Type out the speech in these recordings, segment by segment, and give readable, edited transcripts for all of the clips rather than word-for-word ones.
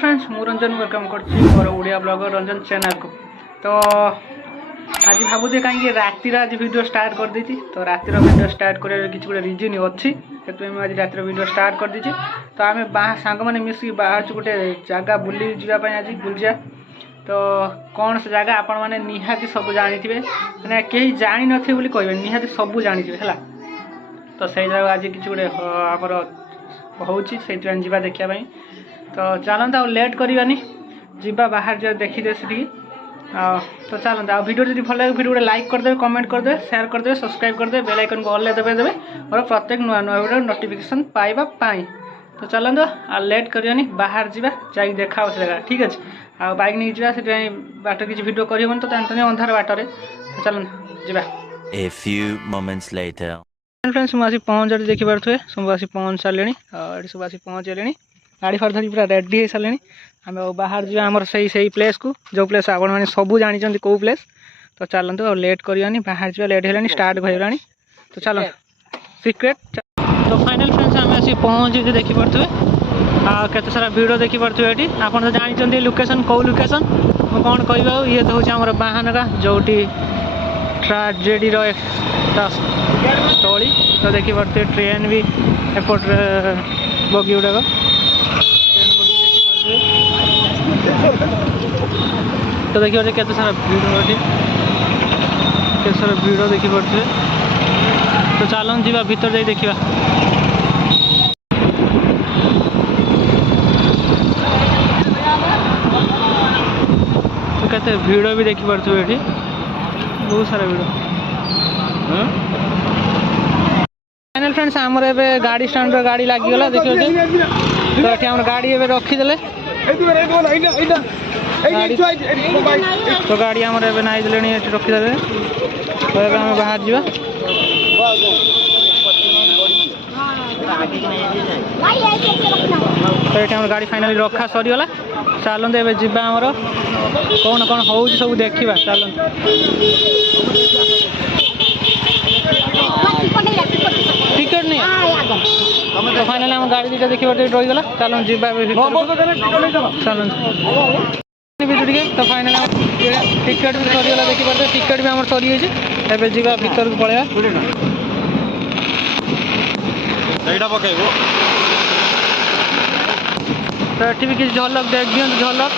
Friends मु Ranjan welcome कर Odia blogger Ranjan channel को। तो आज भावुचे कहीं रातिर आज वीडियो स्टार्ट कर दी। तो रातिर वीडियो स्टार्ट कर किसी गोटे रिजन अच्छी से आज रातिर वीडियो स्टार्ट कर दी। तो आम सांग मैंने मिसिक बाहर गोटे जगह बुली जावाई आज बुलजा। तो कौन से जगह आपण मैंने निहाती सब जानी मैंने कहीं जानी नथिबे कहे निहाती सब जानी है। तो सही जगह आज किसी गोटे आमर होची से देखापी। तो चलता आ लेट करवानी जीवा बाहर जा देखीदे से। तो चलता आ वीडियो जब भल लगे वीडियो लाइक करदे, कमेंट करदे, शेयर करदे, सब्सक्राइब करदे, बेल आइकन को ऑल दबे देवे और प्रत्येक नुआ नुआ वीडियो नोटिफिकेशन पाइबा पाई। तो चलता आ लेट करवानी बाहर जा जाई देखा से जगह ठीक अच्छे। आ बाइक नहीं जा से बाट किसी वीडियो करहबन तो जानते अंधार बाटर। तो चलता जा। A few moments later. Friends मुझे पहुँच देखी पारे सब आसी पहुँच सारे और सब आसी पहुँच गले। गाड़ी फाड़ धरी पूरा रेडी हो सारे। आम बाहर जा आमर से प्लेस को जो प्लेस आपण मैंने सब जानते कौ प्लेस। तो चलते और लेट करवानी बाहर जा लेट होगा स्टार्ट होगा। तो चलो सीक्रेट। तो फाइनल फ्रेंड्स आम आसी पहुँच देखी पारे के सारा भिड़ देखी पारे ये आप जानते लोकेशन कौ लोकेशन मुझे कौन कह ये तो हूँ आम बाहानगा जो ट्राजेडी स्थली। तो देखी पारे ट्रेन भी एपट बगी गुड़ाक तो देखी पारे केते सारा भिड़ केते सारा भिड़ देखी पारे। तो चलन जी भीतर जाई देखा। तो केते भिड़ भी देखी पारे ये बहुत सारा भिड़। फाइनल फ्रेंड्स आमर ए गाड़ी स्टैंड गाड़ी लगिगला देखिए। तो ये आम गाड़ी ए रखीदे तो गाड़ी आमर ए नाई दे रखीदे। तो ये आम बाहर जा। तो ये आम गाड़ी फाइनाली रखा सरीगला। चलते ए जा आमर कौन कौन हो सब देखा। चलते टिकट नहीं तो फाइनल आम गाड़ी दुटा देखी रहीगला। चलो जी चल तो फाइनल टिकट भी सरीगला देखी पारे। टिकट भी आम सरी एवं जा भर को पलैया। तो ये भी किसी झलक देख दिखाँ झलक।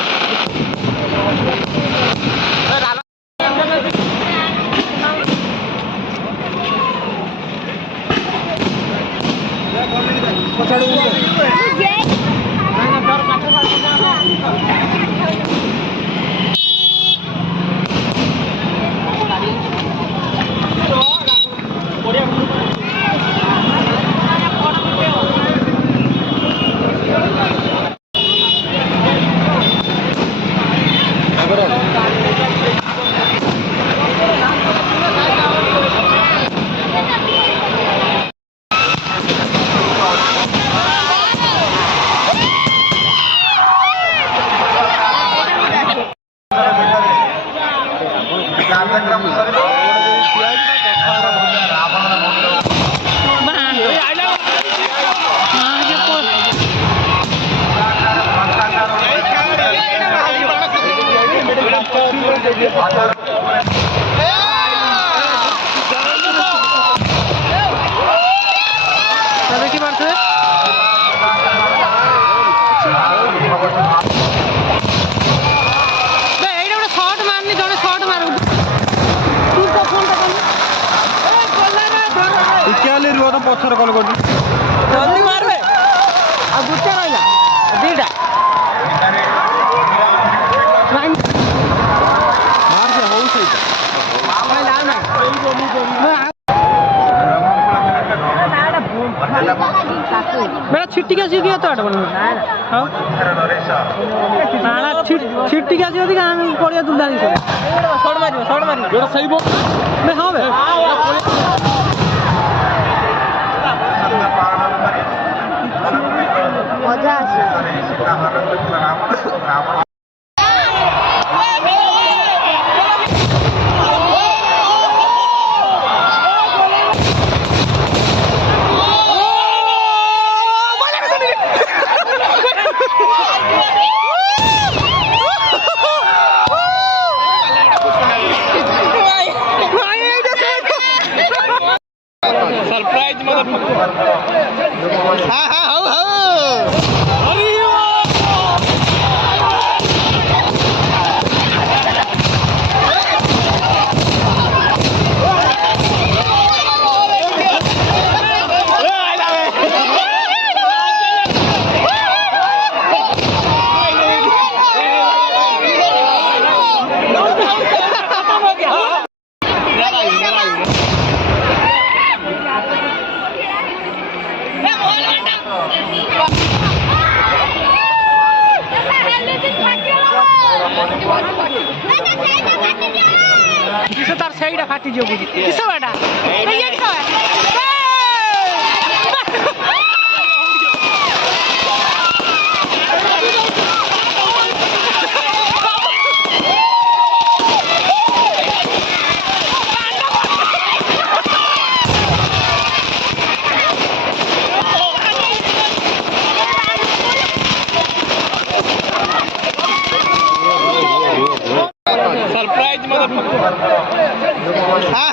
देखी पारे शॉट मारनी जड़े शॉट मार रुह तो पथर कल कर जल्दी मारे आ गुटे रहा दीटा बेटा छिट्टी का सीखिए तो छिट्टी का सीखी आम पड़िया दुल्दा शॉट मार सही हाँ मजा हाँ हाँ हो किस तार सहीटा फाटी जो बुझी किस बाटा सरप्राइज मतलब हाँ